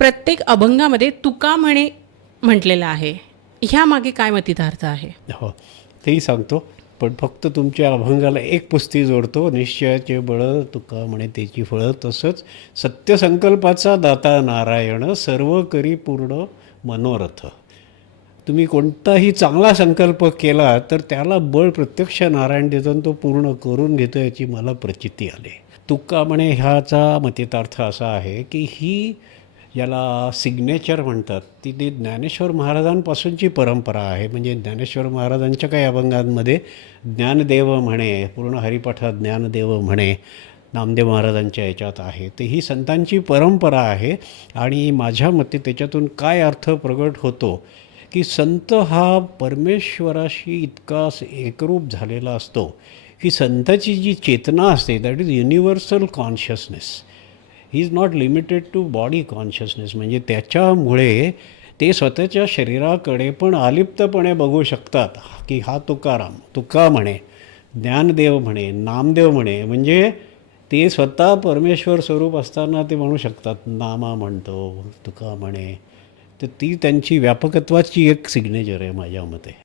प्रत्येक अभंगामध्ये तुका म्हणे म्हटलेलं आहे. ह्यामागे काय मतितार्थ आहे? हो, तेही सांगतो. पण फक्त तुमच्या अभंगाला एक पुस्ती जोडतो. निश्चयाचे बळ तुका म्हणे त्याची फळं. तसंच सत्यसंकल्पाचा दाता नारायण, सर्व करी पूर्ण मनोरथ. तुम्ही कोणताही चांगला संकल्प केला तर त्याला बळ प्रत्यक्ष नारायण देतो आणि तो पूर्ण करून घेतो, याची मला प्रचिती आली. तुका म्हणे ह्याचा मतितार्थ असा आहे की ही याला सिग्नेचर म्हणतात, ती ज्ञानेश्वर महाराजांपासूनची परंपरा आहे. म्हणजे ज्ञानेश्वर महाराजांच्या काही अभंगांमध्ये ज्ञानदेव म्हणे, पूर्ण हरिपाठात ज्ञानदेव म्हणे नामदेव महाराजांच्या याच्यात आहे. तर ही संतांची परंपरा आहे. आणि माझ्या मते त्याच्यातून काय अर्थ प्रगट होतो की संत हा परमेश्वराशी इतका एकरूप झालेला असतो की संताची जी चेतना असते that is universal consciousness. He is not limited to body consciousness. म्हणजे त्याच्यामुळे ते स्वतःच्या शरीराकडे पण अलिप्तपणे बघू शकतात की हा तुकाराम, तुका म्हणे, ज्ञानदेव म्हणे, नामदेव म्हणे. म्हणजे ते स्वतः परमेश्वर स्वरूप असताना ते म्हणू शकतात, नामा म्हणतो, तुका म्हणे. तर ती त्यांची व्यापकत्वाची एक सिग्नेचर आहे माझ्या मते.